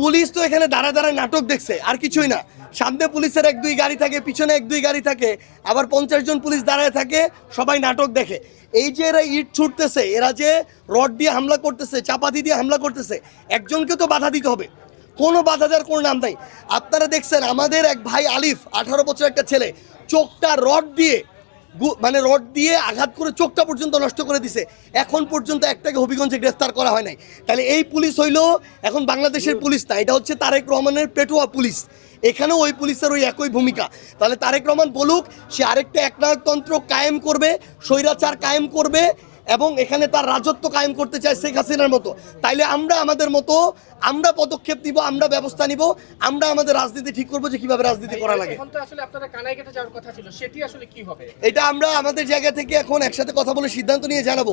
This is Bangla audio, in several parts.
পুলিশ তো এখানে দাঁড়ায় দাঁড়ায় নাটক দেখছে, আর কিছুই না। সামনে পুলিশের 1-2 গাড়ি থাকে, পিছনে 1-2 গাড়ি থাকে, আবার 50 জন পুলিশ দাঁড়ায় থাকে, সবাই নাটক দেখে। এই যে এরা ইট ছুটতেছে, এরা যে রড দিয়ে হামলা করতেছে, চাপাতি দিয়ে হামলা করতেছে, একজনকে তো বাধা দিতে হবে। কোনো বাধা দেওয়ার কোনো নাম নাই। আপনারা দেখছেন আমাদের এক ভাই আলিফ, 18 বছর একটা ছেলে, চোখটা রড দিয়ে আঘাত করে চোখটা পর্যন্ত নষ্ট করে দিছে। এখন পর্যন্ত একটাকে হবিগঞ্জে গ্রেফতার করা হয় নাই। তাহলে এই পুলিশ হইলো এখন বাংলাদেশের পুলিশ না, এটা হচ্ছে তারেক রহমানের পেটোয়া পুলিশ। এখানেও ওই পুলিশের ওই একই ভূমিকা। তাহলে তারেক রহমান বলুক সে আরেকটা একনায়কতন্ত্র কায়েম করবে, স্বৈরাচার কায়েম করবে, এবং এখানে তার রাজত্ব কায়েম করতে চায় শেখ হাসিনার মতো। তাইলে আমরা আমাদের মতো আমরা পদক্ষেপ নিব, আমরা ব্যবস্থা নিব, আমরা আমাদের রাজনীতি ঠিক করবো যে কিভাবে রাজনীতি করা লাগে। এখন তো আসলে আপনারা কানাই কেটে যাওয়ার কথা ছিল, সেটি আসলে কি হবে? এটা আমরা আমাদের জায়গা থেকে এখন একসাথে কথা বলে সিদ্ধান্ত নিয়ে জানাবো।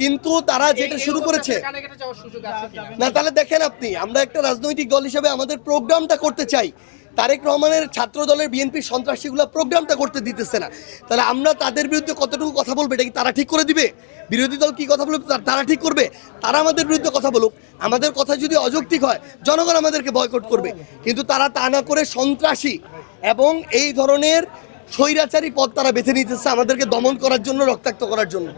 কিন্তু তারা যেটা শুরু করেছে কানাই কেটে যাওয়ার সুযোগ আছে কিনা? না, তাহলে দেখেন আপনি, আমরা একটা রাজনৈতিক দল হিসেবে আমাদের প্রোগ্রামটা করতে চাই। তারেক রহমানের ছাত্র দলের বিএনপির সন্ত্রাসীগুলো প্রোগ্রামটা করতে দিতেছে না। তাহলে আমরা তাদের বিরুদ্ধে কতটুকু কথা বলবো, এটা কি তারা ঠিক করে দিবে? বিরোধী দল কি কথা বলবে তারা ঠিক করবে? তারা আমাদের বিরুদ্ধে কথা বলুক, আমাদের কথা যদি অযৌক্তিক হয় জনগণ আমাদেরকে বয়কট করবে। কিন্তু তারা তা না করে সন্ত্রাসী এবং এই ধরনের স্বৈরাচারী পথ তারা বেছে নিতেছে আমাদেরকে দমন করার জন্য, রক্তাক্ত করার জন্য।